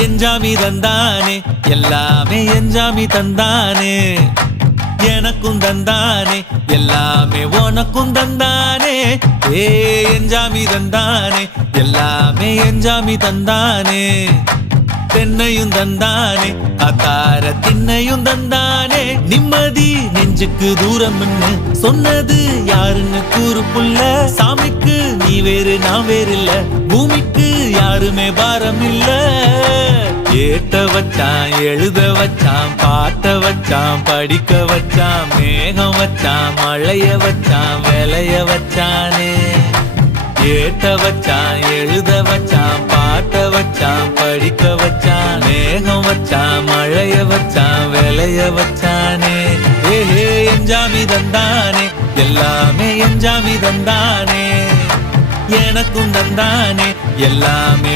எஞ்சாமி தந்தானே எல்லாமே எஞ்சாமி தந்தானே எனக்கும் தந்தானே எல்லாமே உனக்கும் தந்தானே ஏ எஞ்சாமி தந்தானே எல்லாமே எஞ்சாமி தந்தானே தென்னையும் தந்தானே அத்தார திண்ணையும் தந்தானே நிம்மதி நெஞ்சுக்கு தூரம்னு சொன்னது யாருன்னு கூறு புள்ள சாமிக்கு நீ வேறு நான் வேறு இல்ல பூமிக்கு யாருமே பாரம் இல்ல ஏட்ட வச்சான் எழுத வச்சான் பாட்ட வச்சான் படிக்க வச்சான் மேகம் வச்சான் மழைய வச்சான் விளைய வச்சானே ஏட்ட வச்சான் எழுத வச்சான் பாட்ட வச்சான் படிக்க வச்சான் மேகம் வச்சான் மழைய வச்சான் விளைய வச்சானே ஏஹே எஞ்சாமி தந்தானே எல்லாமே எஞ்சாமி தந்தானே எனக்கும் தந்தானே எல்லாமே